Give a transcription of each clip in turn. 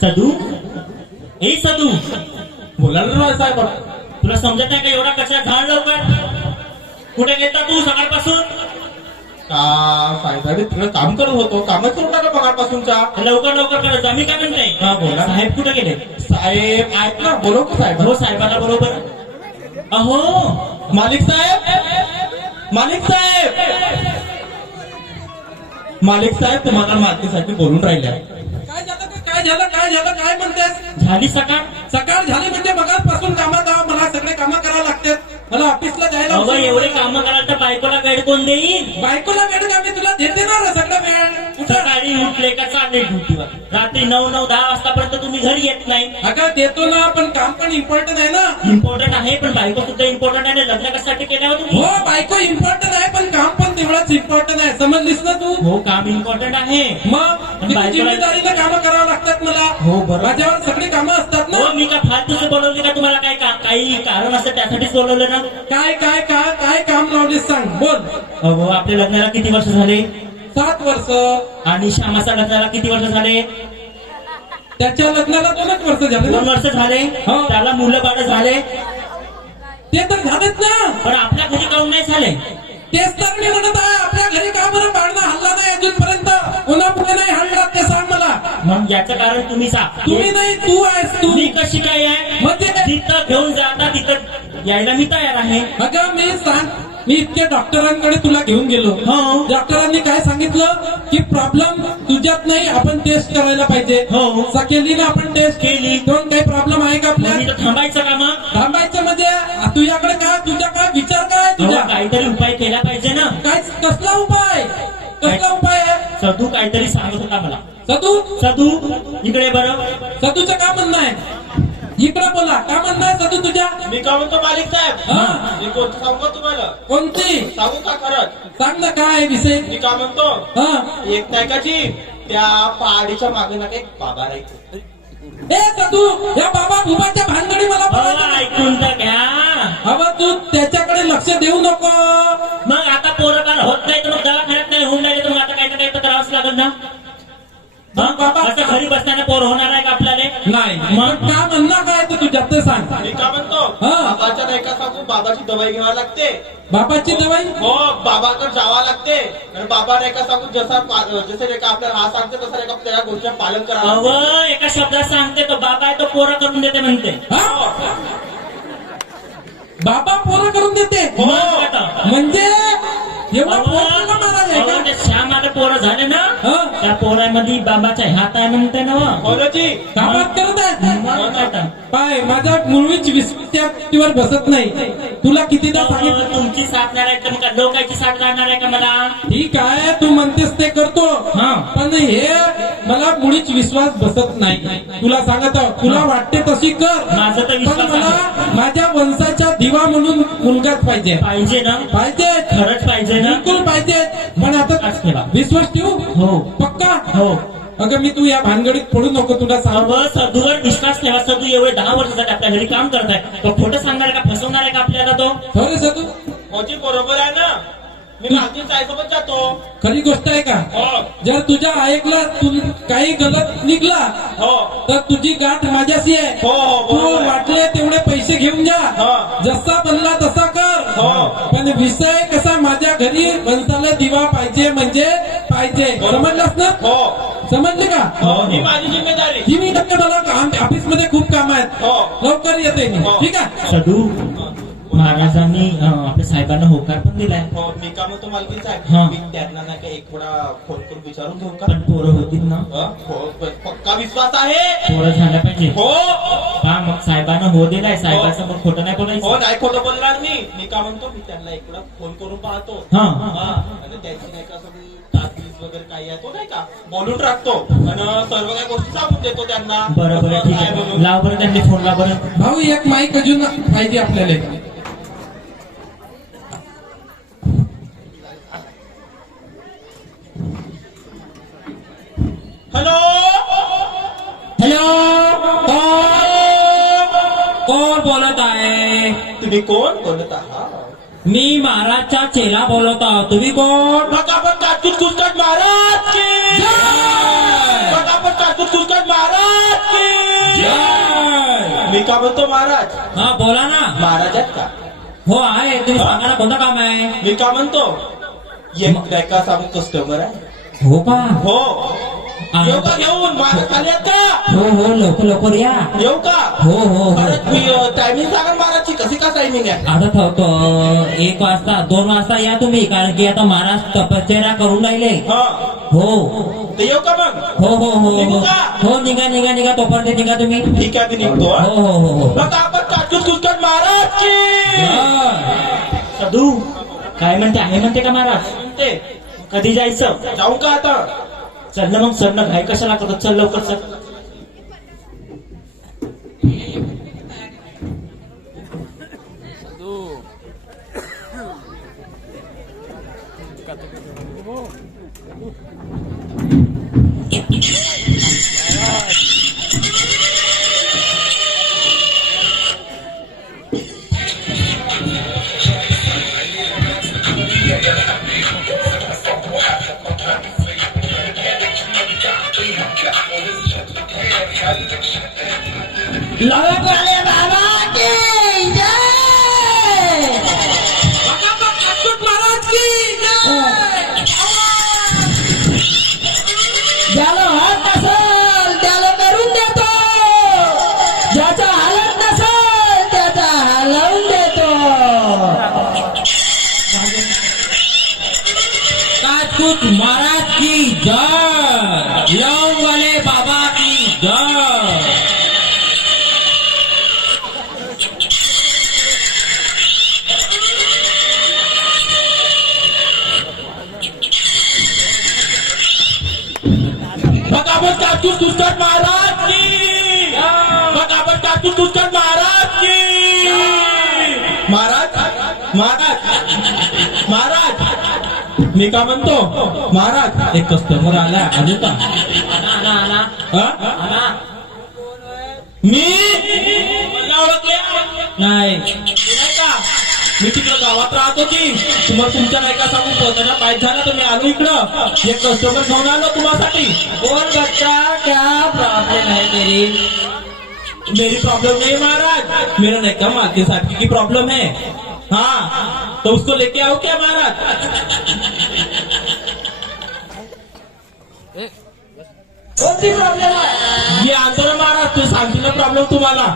सदू ए सदू बोला ना साहेब. तुला समजत नाही का एवढा कशा झाड लवकर कुठे गेलता तू सकाळपासून का साहेब तिकडे काम करत होतो. कामच होता ना मगापासूनचा. लवकर लवकर करत जा. मी काय म्हणते हा, बोला. साहेब कुठे गेले साहेब आहेत ना, बोलव का साहेब. हो साहेबाला बरोबर. अहो मालिक साहेब, मालिक साहेब, मालिक साहेब तुम्हाला मालकीसाठी बोलून राहिल्या. काय झालं काय झालं काय झालं काय म्हणतेस. झाली सकाळ सकाळ झाली म्हणजे मगाचपासून कामात आहो. मला सगळे कामं करावं लागतात. मला ऑफिसला जायला अगं उशीर एवढे होतो. काम करायला तर बायकोला गाईड कोण देईल. बायकोला वेळ का मी तुला देते ना रे सगळं वेळ. कुठं सकाळी उठले का चालले ड्युटीवर रात्री 9-10 वाजतापर्यंत तुम्ही घरी येत नाही. अगं देतो ना, पण काम पण इम्पॉर्टंट आहे ना. इम्पॉर्टंट आहे पण बायको सुद्धा इम्पॉर्टंट आहे ना. लग्न कशासाठी केल्यावर तुम्ही. हो बायको इम्पॉर्टंट आहे, पण काम पण तेवढंच इम्पॉर्टंट आहे. समजलीस ना तू. हो काम इम्पॉर्टंट आहे. मग किती बायकोला- जिम्मेदारीनं कामं करावं लागतात मला. हो, बरोबर. माझ्यावर सगळी कामं असतात ना. हो मी का फालतूच बोलवले का तुम्हाला काही काही कारण असतं त्यासाठीच बोलवलं ना. काय काय काय काय काम लावलीस सांग, बोल. अहो आपल्या लग्नाला किती वर्ष झाले 7 वर्ष. आणि श्यामाच्या लग्नाला किती वर्ष झाले. त्याच्या लग्नाला 2च वर्ष झाले 2 ना. वर्ष झाले. हो. त्याला मुलं बाळ झाले ते तर झालेच ना. पण आपल्या घरी काऊन नाही झाले. तेच तर मी म्हणत आहे, आपल्या घरी का बरं पाळणा हल्ला नाही अजूनपर्यंत. कोणा पुढे नाही हल्ला ते सांग मला. मग याचं कारण तुम्ही तुम्ही नाही, तू आहेस तू. मी कशी काय आहे. मग ते काय? जिथं घेऊन जाता तिथं यायला मी तयार आहे. अगं मी सांग, मी इतके डॉक्टरांकडे तुला घेऊन गेलो. हो. डॉक्टरांनी काय सांगितलं की प्रॉब्लेम तुझ्यात नाही, आपण टेस्ट करायला पाहिजे. हो. केली ना आपण टेस्ट केली. दोन काही प्रॉब्लेम आहे का मग आपल्या. मी तर थांबायचं का मग. थांबायचं म्हणजे तुझ्याकडे काय, तुझ्या काय विचार काय अहो, तुझ्या. काहीतरी उपाय केला पाहिजे ना. काय कसला उपाय, कसला उपाय आहे. सदू काहीतरी सांगत होता मला. सदू सदू इकडे बरं. सदूचं काय म्हणणं आहे. इकडे बोला, काय म्हणणं आहे सदू तुझ्या. मी का म्हणतो मालिक साहेब. हा. मी कोणतं सांगू का तुम्हाला. कोणती सांगू का खरंच. सांग ना काय आहे विषय. मी का म्हणतो हा. एक नाही का जी त्या पहाडीच्या मागे ना एक बाबा राहायचे. ए सदू, या बाबा भुबाच्या भानगडी मला अहो, बोलायचं. ऐकून तर घ्या. अबा तू त्याच्याकडे लक्ष देऊ नको. मग आता पोरं बाळ होत नाही तर मग दवाखान्यात नाही होऊन राहिले तर मग आता काही ना काही तर करावंच लागेल ना. मग बाबा असं घरी बसताना पोर होणार आहे का आपल्याला. नाही. मग मग काय म्हणणं काय तर तुझ्या ते सांग. मी का म्हणतो हा. बाबाच्या नाही का सांगू, बाबाची दवाई घ्यावी लागते. बाबाची दवाई. हो बाबाकडे जावं लागते. आणि बाबा नाही का सांगू जसं नाही का आपल्याला हा सांगते तसं नाही का त्या गोष्टीचं पालन करावं लागते. अव एका शब्दात सांगते तो बाबा आहे तो पोरं करून देते म्हणते. हा? बाबा पोरं करून देते. मग आता. म्हणजे एवढा अहो, पोरं महाराज आहे अहो, का. ते श्यामाला पोरं झाले ना. हा. त्या पोरामध्ये बाबाचा हात आहे म्हणते ना. बोलाची कामात करत आहे. मग आता. पाय माझा मुळवीच विस्त्यावर बसत नाही. तुला कितीदा अहो, सांगितलं. तुमची साथ नाही राहील तर मग लोकांची साथ राहणार आहे का मला. ठीक आहे, तू म्हणतेस ते करतो. हा. पण हे मला मुळीच विश्वास बसत नाही. तुला सांगत आहो, तुला वाटते तशी कर. माझा तर पण विश्वास मला आहे. माझ्या वंशाच्या दिवा म्हणून मुलगाच पाहिजे. पाहिजे ना. पाहिजे, खरंच पाहिजे ना. बिलकुल पाहिजे. पण आता आज ठेवा. विश्वास ठेवू. हो. पक्का. हो. अगं मी तू या भानगडीत पडू नको. तुला सांग, अव सदूवर विश्वास ठेवा. सदू एवढे 10 वर्ष झाले आपल्या घरी काम करताय. तो खोटं सांगणार आहे का फसवणार आहे का आपल्याला तो. खरं सदू होची बरोबर आहे ना. मी मागच्या साईसोबत जातो. खरी गोष्ट आहे का. हो जर तुझ्या ऐकलं तू काही गलत निघला हो तर तुझी गाठ माझ्याशी आहे. हो हो तू बरोबर आहे. वाटले तेवढे पैसे घेऊन जा. हा. जसा बनला तसा कर. हो. पण विषय कसा, माझ्या घरी वंशाला दिवा पाहिजे म्हणजे पाहिजे. समजलास ना. हो समजले का. हो ही माझी जिम्मेदारी. ही मी नक्की, मला ऑफिस मध्ये खूप काम आहेत. हो. लवकर येते मी. हो. ठीक आहे. सदू महाराजांनी आपल्या साहेबांना होकार पण दिलाय. हो मी का म्हणतो मालकीन हा. साहेब, मी त्यांना नाही का एक थोडा फोन करून विचारून घेऊ का. पण पोरं होतील ना. हो पक्का विश्वास आहे. पोरं झाल्या पाहिजे. हो हा मग साहेबांना हो दिलाय. साहेबाचं मग खोटं नाही हो बोलायचं. नाही खोटं बोलणार मी का म्हणतो, मी त्यांना एक वेळा फोन करून पाहतो. हा. हा. आणि त्यांची नाही का सगळी ताकीद वगैरे काही आहे तो नाही का बोलून टाकतो आणि सर्व काही गोष्टी सांगून देतो त्यांना. बरं बरं ठीक काय आहे. म्हणून. लाव बरं त्यांनी फोन लाव बरं. भाऊ एक माईक अजून पाहिजे आपल्याला. हॅलो हॅलो कोण बोलत आहे. तुम्ही कोण बोलत आहात. मी महाराजचा चेला बोलत आहो. तुम्ही कोण. फटाफट काटून कुसकट महाराज की. जय! फटाफट काटून कुसकट महाराज की. का म्हणतो महाराज? हा बोला ना. महाराज आहेत का? हो आहे. तुम्ही सांगा ना कोणतं काम आहे? मी का म्हणतो एक बॅका सांगू कस्टमर आहे. हो का? हो येऊ का घेऊन? महाराज आले आहेत का? हो हो लवकर लवकर या. येऊ का? हो हो हो. अरे मी टायमिंग सांगा महाराजची. कशी का टायमिंग आहे? आता ठेवतो 1 वाजता 2 वाजता या तुम्ही, कारण की आता महाराज तपश्चर्या करून राहिले. हा हो ते येऊ का मग? हो हो हो निघू हो का? हो निघा निघा निघा तोपर्यंत निघा तुम्ही. ठीक आहे मी निघतो. हो हो हो हो. मग आपण काजूत कुस्कट महाराज की सदू काय म्हणते आहे म्हणते का महाराज? ते कधी जायचं? जाऊ का आता? चल ना मग, चल ना, घाई कशाला करतो? चल लवकर चल. अच्युत महाराज की ज्याला हात नसेल त्याला करून देतो, ज्याचा हालत नसेल त्याचा हलवून देतो. काजूत महाराज की जय. लौंग वाले बाबा की जय. भगावत काजूत कुस्कट महाराज की. भगावत काजूत कुस्कट महाराज की. महाराज महाराज महाराज मी का म्हणतो महाराज एक कस्टमर आला अजून का? आणा आणा हा? आणा. मी मला ओळखले नाही नाही का? मी तिकडं गावात राहत होती. तुम्हाला तुमच्या नाही का सांगू पोहोचायला माहीत झालं तर मी आलो इकडं. एक कस्टमर घेऊन आलो तुम्हासाठी. बोल बच्चा, क्या प्रॉब्लम है तेरी? मेरी प्रॉब्लम नहीं महाराज, मेरा नहीं का मालकिन साहब की प्रॉब्लम है. हाँ तो उसको लेके आओ क्या महाराज? कोणती प्रॉब्लेम आहे? ये आणतो ना महाराज. तू सांगतो ना प्रॉब्लेम तुम्हाला.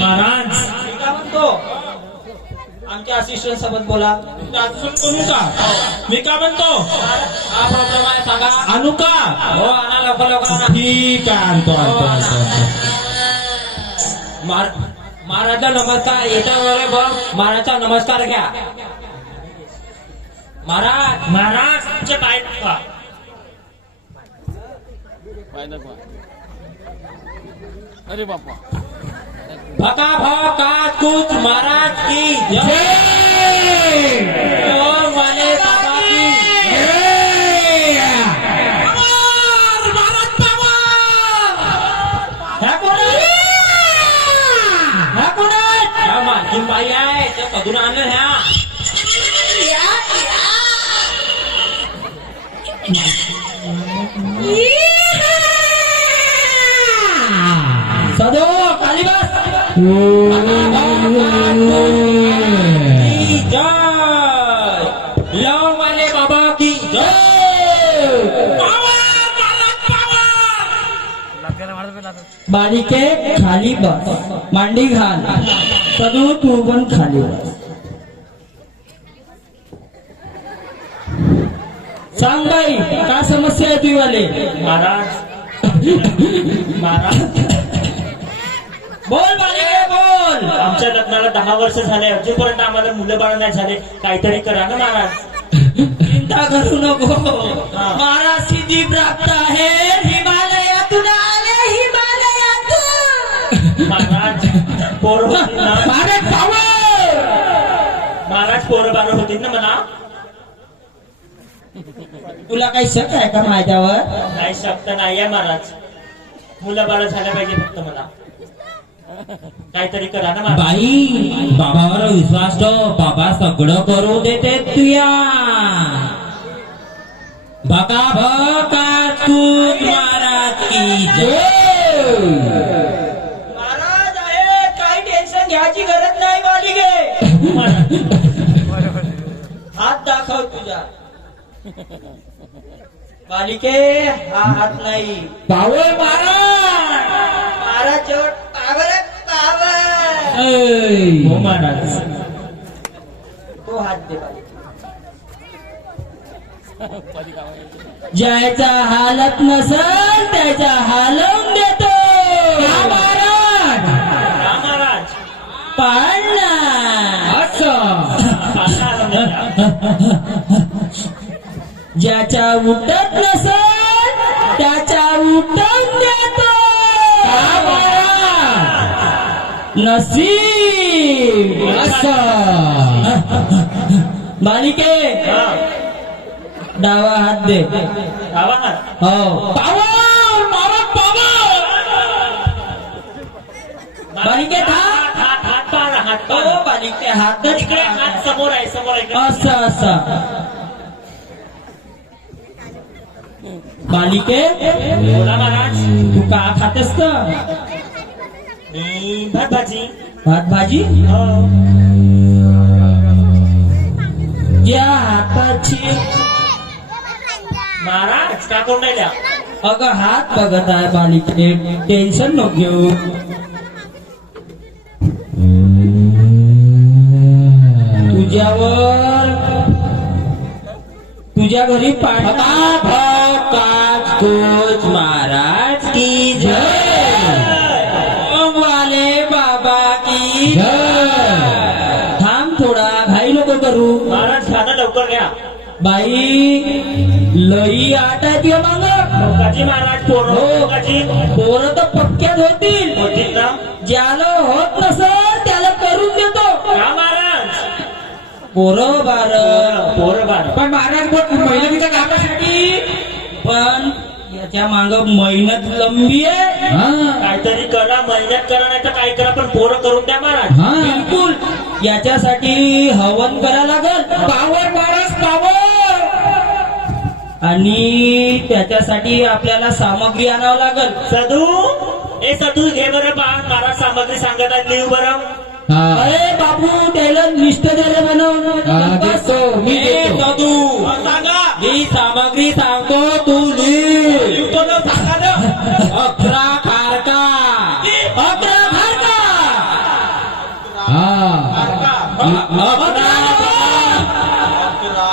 महाराज मी काय म्हणतो आमच्या असिस्टंट सोबत बोला. कोणी का? मी का म्हणतो हा प्रॉब्लेम आहे सांगा. आणू का? हो आणा लवकर लवकर आणा. ठीक आहे आणतो आणतो आणतो. महाराजला नमस्कार. येत्या वेळेला बघ महाराजचा नमस्कार घ्या. महाराज महाराज तुमचे पाय टाका. अरे बापा. भका काजूत महाराज की जय. लौंग वाले बाबा की महाराज पवार. ह्या कोण आहे? ह्या कोण आहे? ह्या मालकीन बाई आहे. त्या कधून आणलं ह्या? सदो खाली बस. की जय. लौंग वाले बाबा की जय. बालिके खाली बस, मांडी घाल. सदू तू पण खाली बस. सांग बाई, काय समस्या आहे तुझी वाले? महाराज महाराज बोल बालिके बोल. आमच्या लग्नाला 10 वर्ष झाले, अजूनपर्यंत आम्हाला मुलं बाळ नाही झाले. काहीतरी करा ना महाराज. चिंता करू नको. महाराज सिद्धी प्राप्त आहे. हिमालयातून आले, हिमालयातून. महाराज पोर होतील ना? भारत पावर. महाराज पोरं बाळ होतील ना मला? तुला काही शक आहे का माझ्यावर? काही शक्त नाही आहे महाराज. मुलं बाळ झाल्या पाहिजे फक्त मला. काहीतरी करा ना महाराज. बाई बाबावर विश्वास ठेव. बाबा सगळं करू देते तुया. भका काजूत महाराज की जय. महाराज आहे, काही टेन्शन घ्यायची गरज नाही मालिके. हात दाखव तुझा. मालिके हा हात नाही. पावर महाराज. महाराज शेवट पावर पावर. हो महाराज. तो हात दे मालिके. ज्याचा हालत नसल त्याचा हालवून देतो. हा महाराज. पाळणा ज्याच्या उठत नसल त्याच्या उठत देतो. नसीब बालिके डावा हात दे. डावा हात. हो पावर महाराज पावर. बालिके हात हात हात पाहा, हात हो पाहा. बालिके हातच इकडे हात समोर आहे, समोर आहे. असं असं. बालिके बोला महाराज. तू का खातेस का? मी भात भाजी. भात भाजी. हो. ज्या हाताची महाराज का कोण राहिल्या? अगं हात बघत आहे बालिके, टेन्शन नको घेऊ. तुझ्यावर तुझ्या घरी काच महाराज की जय. वाले बाबा की जय. थांब थोडा, घाई नको करू. महाराज खाना लवकर घ्या. बाई लई आट आहे तुझ्या माग. लोकाची महाराज पोरं हो. लोकाची पोरं तर पक्क्यात होतील. होतील ना. ज्याला होत नसल त्याला करून देतो. का महाराज? पोरं बार पोरं बार. पण महाराज महिन्याच्या कामासाठी. पण याच्या माग मेहनत लंबी आहे. काहीतरी करा, मेहनत करा, नाही तर काय करा, पण पोरं करून द्या महाराज. बिलकुल. याच्यासाठी हवन करा लागल. Power Maharaj power. आणि त्याच्यासाठी आपल्याला सामग्री आणावं लागल. सदू ए सदू घे बरं बा. महाराज सामग्री सांगत आहेत, लिहू बरं. अरे बापू त्याला लिस्ट द्यायला बनव. तू सांगा. ही सामग्री सांगतो, तू लिह. लिहतो ना, सांगा ना. 11 खारका. 11 खारका.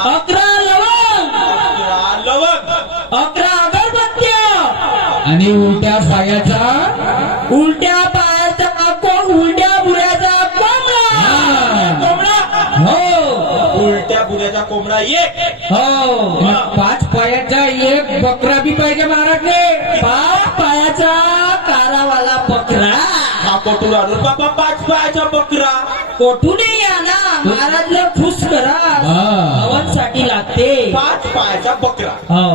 11 लवंग. 11 अगरबत्त्या. आणि उलट्या पायाचा उलट्या पायाचा उलट्या बुऱ्याचा कोंबडा. हो उलट्या बुऱ्याचा कोंबडा एक. हो. 5 पायाचा एक बकरा बी पाहिजे महाराजने. 5 पायाचा कारावाला बकरा. हा कोटून आणून बाबा 5 पायाचा बकरा. कोठूनही या ना, महाराजला खुश करा. हवनसाठी लागते. 5 पायाचा बकरा. हो.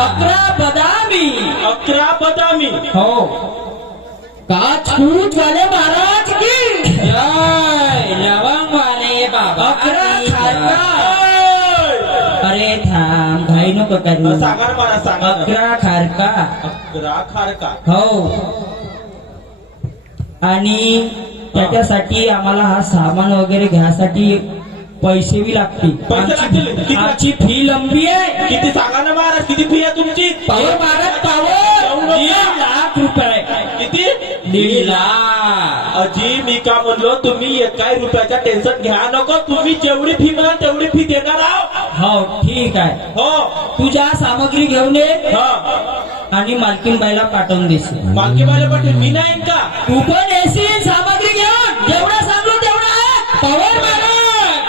11 बदामी. 11 बदामी. हो. काचकूच वाले महाराज की जय. लवंग वाले बाबा 11 की खारका. जय. अरे थांब, घाई नको करू. सांगा ना महाराज, सांगा ना. 11 खारका. 11 खारका. हो. आणि त्याच्यासाठी आम्हाला हा सामान वगैरे घ्यासाठी पैसे बी लागतील. पैसे लागतील. किती? आमची फी लंबी आहे. किती सांगा ना महाराज, किती फी आहे तुमची? Power Maharaj power. 1.5 लाख रुपये. किती? 1.5 लाख. अजी मी का म्हणलो, तुम्ही एकाही रुपयाचा टेन्शन घ्या नको. तुम्ही जेवढी फी म्हणाल तेवढी फी देणार आहोत. हो ठीक आहे. हो. तुझ्या सामग्री घेऊन ये हा. आणि मालकीन बाईला पाठवून देशील. मालकी बायला पाटील मी नाही का? तू पण येशील सामग्री घेऊन. जेवढं सांगलो तेवढं आहे. पावर महाराज.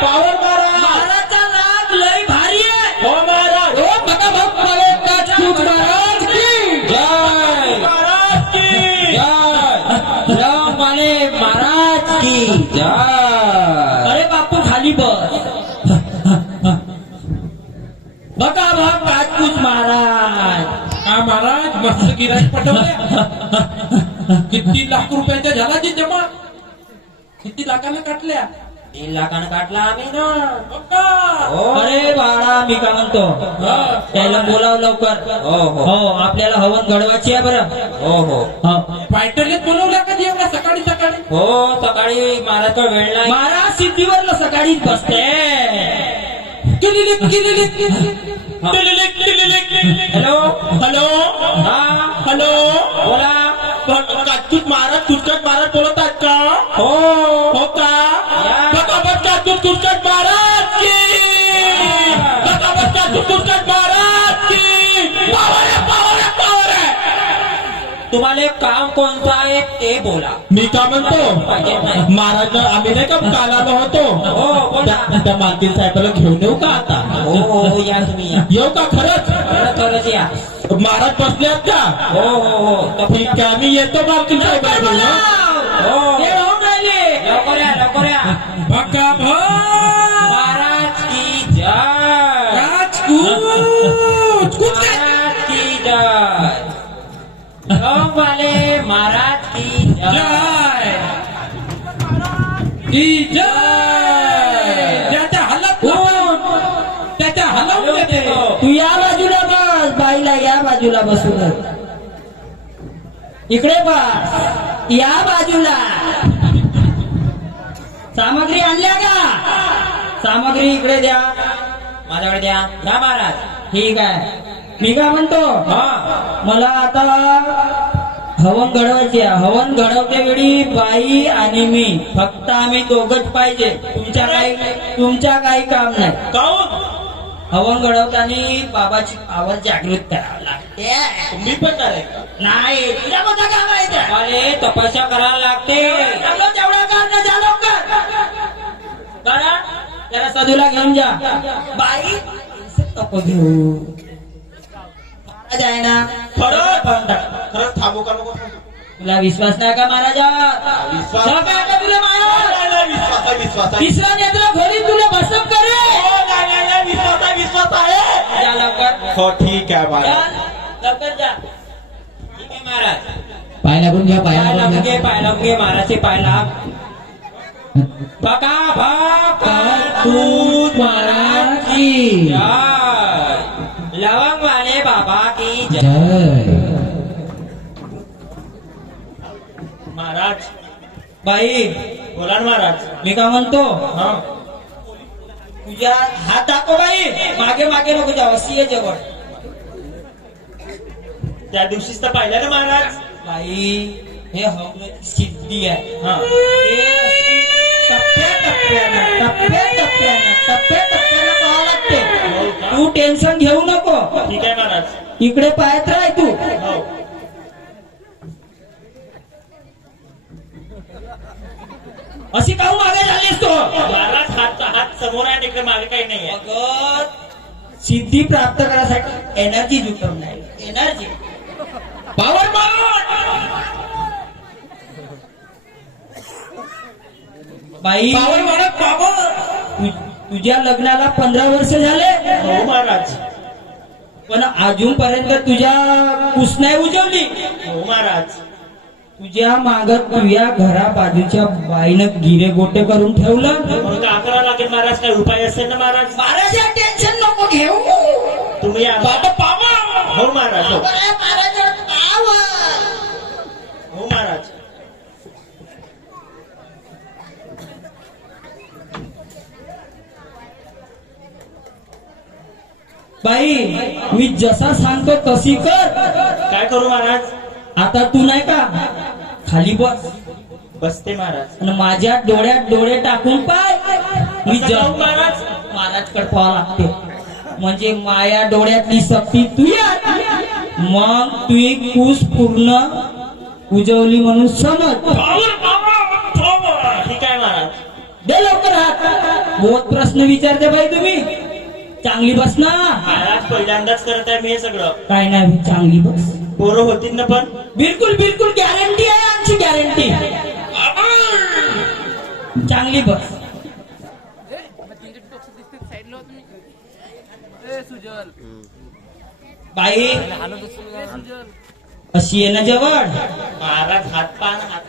पावर महाराज. महाराजचा नाग लय भारी आहे. हो महाराज. हो बघा बघ मला काचकूच महाराज की जय. महाराज की जय. लवंग वाले महाराज की जय. अरे बापू खाली बस. बघा बघ काचकूच महाराज. हा महाराज मस्त गिराईक पटवले. किती लाख रुपयाच्या झाला जी जमा. किती लाखाने काटल्या. 3 लाखानं काढला आम्ही ना. हो. अरे बाळा मी काय म्हणतो त्याला बोलाव लवकर. हो हो हो आपल्याला हवन घडवायची आहे बरं. हो हो हो. फायटरलेच बोलवल्या का एवढ्या सकाळी सकाळी? हो सकाळी महाराज वेळ नाही. महाराज सिद्धीवरला सकाळीच बसते. हॅलो हॅलो हा हॅलो बोला. कातूत महाराज तुटकट महाराज बोलत आहेत का? हो हो का? बघा कातूत तुटकट महाराज की बघा कातूत तुटकट महाराज की पावर आहे, पावर आहे, पावर आहे. तुम्हाला काम कोणतं आहे ते बोला. मी का म्हणतो महाराज आम्ही नाही का काल आलो होतो. हो बोला. त्या मालकीन साहेबाला घेऊन येऊ का आता? हो हो या तुम्ही या. येऊ का खरंच? खरंच या. महाराज बसले आहेत का? हो हो हो ठीक आहे आम्ही येतो मालकीन साहेबाला घेऊन. हो हे होऊन राहिले. लवकर या लवकर या. बघा महाराज की जय. राजकूट महाराज की जय. लोग वाले महाराज की जय. की जय. त्याच्या हलत त्याच्या हलवून देते. तू या बाजूला बस. बाईला या बाजूला बसून इकडे बस. या बाजूला. सामग्री आणल्या का? सामग्री इकडे द्या. माझ्याकडे द्या. द्या महाराज. ठीक आहे. मी काय म्हणतो हा मला आता हवन घडवायचे. हवन घडवते वेळी बाई आणि मी फक्त आम्ही दोघच पाहिजे. तुमच्या काही काम नाही. काहून? हवन घडवताना बाबाची आवाज जागृत करावं लागते. तुम्ही पण नाही का? नाही तुला कोणता काम आहे ते? मला तपस्या करायला लागते. चांगलं तेवढं काम ना जा लवकर. करा त्याला सदूला घेऊन जा. बाई नको घेऊ. महाराज आहे ना. खरंच थांबू का नको थांबू? तुला विश्वास नाही का महाराजा? विश्वास शौक आहे का तुला मायावर? नाही, नाही, विश्वास आहे, विश्वास आहे. तिसरा नेत्र खोलीत तुला भस्म करे. हो, नाही, नाही, नाही, विश्वास आहे, विश्वास आहे. जा लवकर. हो ठीक आहे बाय. जा, लवकर जा. ठीक आहे महाराज. पाय लागून घ्या. पाय लागून घे पाय लागून घे महाराजचे पाय लाग. बका बका तूत महाराज की जय. लवंग वाले बाबा की जय. जय. महाराज बाई बोला ना महाराज. मी काय म्हणतो हा तुझ्या हात दाखव बाई. मागे मागे नको जाऊ. अशी आहे जवळ. त्या दिवशीच तर पाहिलं ना महाराज. बाई हे हवनाची सिद्धी आहे. हा हे अशी टप्प्याटप्प्यानं पाहावं लागते. हो का? तू टेन्शन घेऊ नको. ठीक आहे महाराज. इकडे पाहत राह तू. हो अशी काहून मागे झालीस तू? महाराज हात समोर आहे तिकडे मागे काही नाही आहे. अगं सिद्धी प्राप्त करण्यासाठी एनर्जी जुटवून नाही. एनर्जी पॉवर बाई पावर वाढत पावर. तुझ्या लग्नाला 15 वर्ष झाले. हो महाराज. पण अजूनपर्यंत तुझ्या कुस नाही उजवली. हो महाराज. तुझ्या माग तुझ्या घरा बाजूच्या बाईनं गिरे गोटे करून ठेवलं. मग काय करावं लागेल महाराज? काय उपाय असेल ना महाराज? महाराज टेन्शन नको घेऊ. तुम्ही या. हो महाराज. हो हो महाराज. बाई मी जसा सांगतो तशी कर. काय करू महाराज? आता तू नाही का खाली बस बसते महाराज. आणि माझ्या डोळ्यात डोळे टाकून पाय. मी असं जाऊ महाराज? महाराजकडे पाहावं लागते. म्हणजे माया डोळ्यातली शक्ती तू मग तू एक कूस पूर्ण उजवली म्हणून समज. ठीक आहे महाराज. दे लवकर हात. बहुत प्रश्न विचारते बाई तुम्ही. चांगली बस ना. महाराज पहिल्यांदाच करत आहे मी हे सगळं. काय नाही चांगली बस. पोरं होतील ना पण? बिलकुल बिलकुल गॅरंटी आहे आमची. गॅरंटी. चांगली बस. बाई अशी आहे ना जवळ. महाराज हात पान हात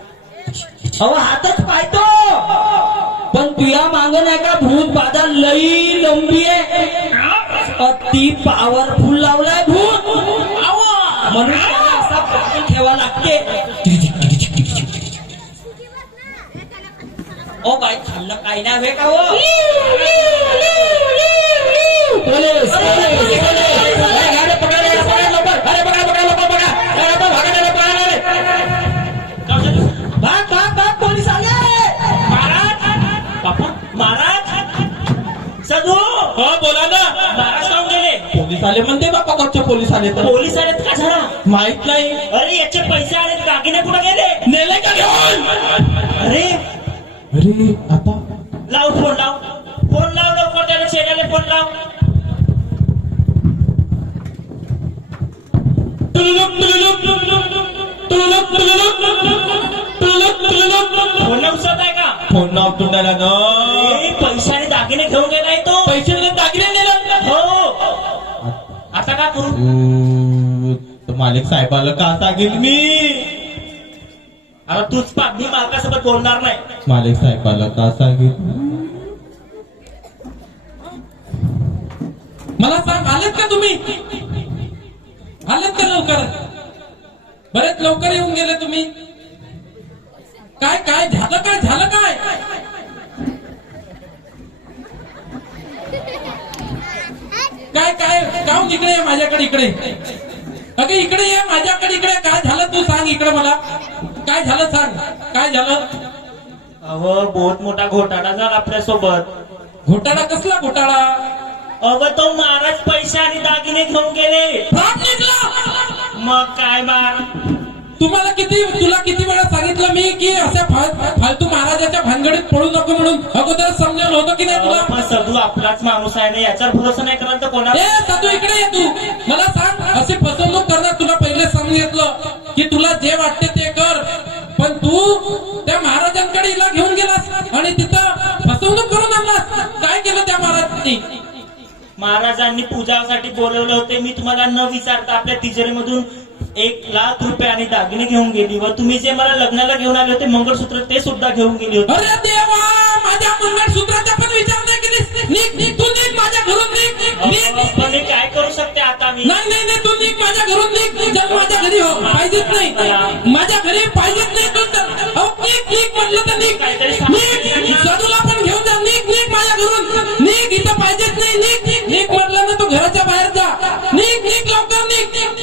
अहो हातच पाहतो पण तुया माग नाही का भूत बाधा लई लंबी आहे अति पॉवरफुल लावलाय भूत म्हणून त्याला असा पकडून ठेवा लागते ओ बाई खाल्लं काही नाही हवे का हो पोलीस अरे पकडा रे, पकडा लवकर. अरे पकडा पकडा लवकर पकडा. अरे आता भागा रे, पकडा रे. भाग भाग भाग पोलीस आले महाराज बापा महाराज सदू हो बोला ना. महाराज जाऊन गेले. पोलीस आले म्हणते बापा, कच्चे पोलीस आले तर पोलीस आलेत का झाला माहित नाही. अरे याचे पैसे आलेत दागिने कुठे गेले नेले का घेऊन? अरे अरे आता लाव फोन लाव लवकर त्याला शेजारला फोन लाव फोन उचलत आहे का फोन नाव तुंडाला ना. अरे, पैशाने दागिने घेऊन गेलाय तो पैसे दिले, दागिने नेलं. हो आता का करू तर मालिक साहेबाला का सांगेल मी? आता तूच पाक मी मालकासोबत बोलणार नाही मालिक साहेबाला का सांगेल? मला सांग आलेत का तुम्ही आलेत का लवकर बरेच लवकर येऊन गेले तुम्ही काय काय झालं काय काय काय गाव इकडे ये माझ्याकडे इकडे अगे इकडे ये माझ्याकडे इकडे काय झालं तू सांग इकडे मला काय झालं सांग काय झालं अहो बहुत मोठा घोटाळा झाला आपल्या सोबत घोटाळा कसला घोटाळा अगं तो महाराज पैसे आणि दागिने घेऊन गेले फ्रॉड निघला मग काय मार तुला किती वेळा सांगितलं मी की अशा फालतू महाराजाच्या भानगडीत पडू नको म्हणून अगोदर समजावलं होतं की नाही तुला मग सदू आपलाच माणूस आहे ना याच्यावर भरोसा नाही कराल तर कोणा ए साधू इकडे ये तू मला सांग अशी फसवणूक करणार तुला पहिले सांगितलं की तुला जे वाटते ते कर पण तू त्या महाराजांकडे हिला घेऊन गेलास आणि तिथं फसवणूक करून आणलास काय केलं त्या महाराजांनी महाराजांनी पूजासाठी बोलवले होते मी तुम्हाला न विचारता आपल्या तिजोरीमधून 1,00,000 रुपये आणि दागिने घेऊन गेली व तुम्ही जे मला लग्नाला घेऊन आले होते मंगळसूत्र ते सुद्धा घेऊन गेली होती अरे देवा माझ्या मंगळसूत्राचा पण विचार नाही केलीस निघ तू निघ माझ्या घरून निघ पण मी काय करू शकते आता मी नाही तू निघ माझ्या घरून निघ चल माझ्या घरी हो पाहिजेच नाही माझ्या घरी पाहिजेच नाही तू चल हो निघ म्हटलं तर निघ सदूला पण घेऊन जा निघ माझ्या घरून निघ इथं पाहिजेच नाही निघ म्हटलं ना तू घराच्या बाहेर जा निघ लवकर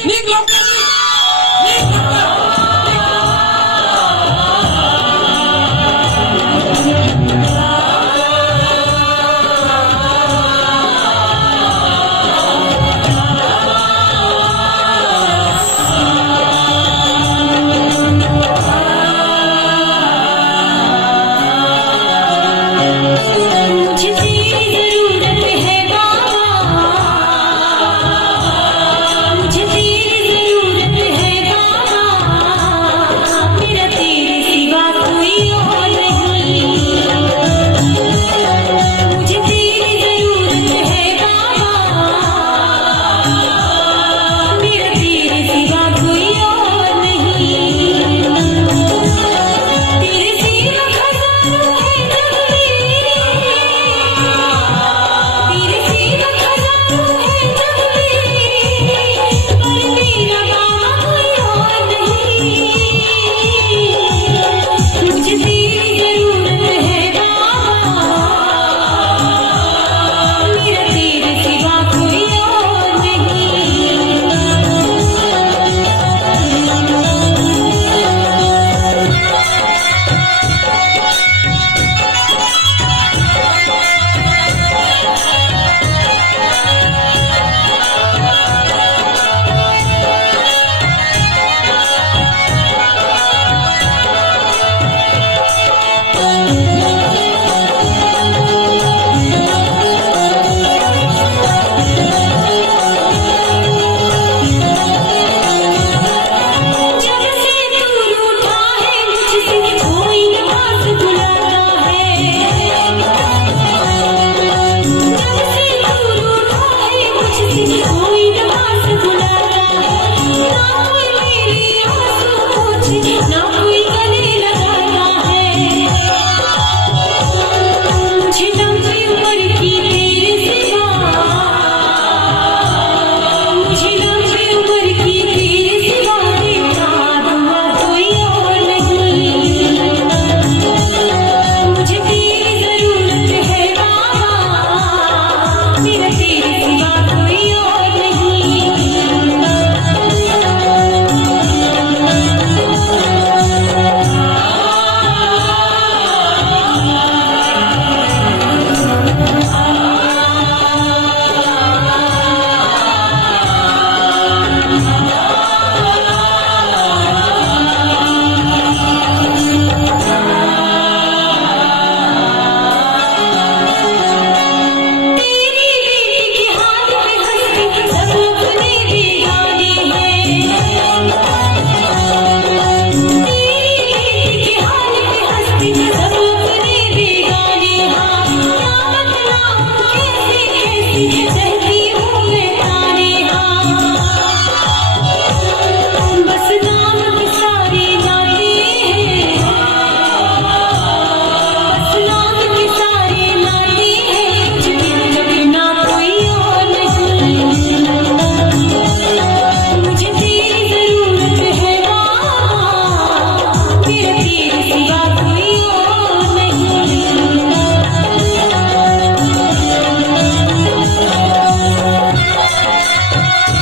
निघ लवकर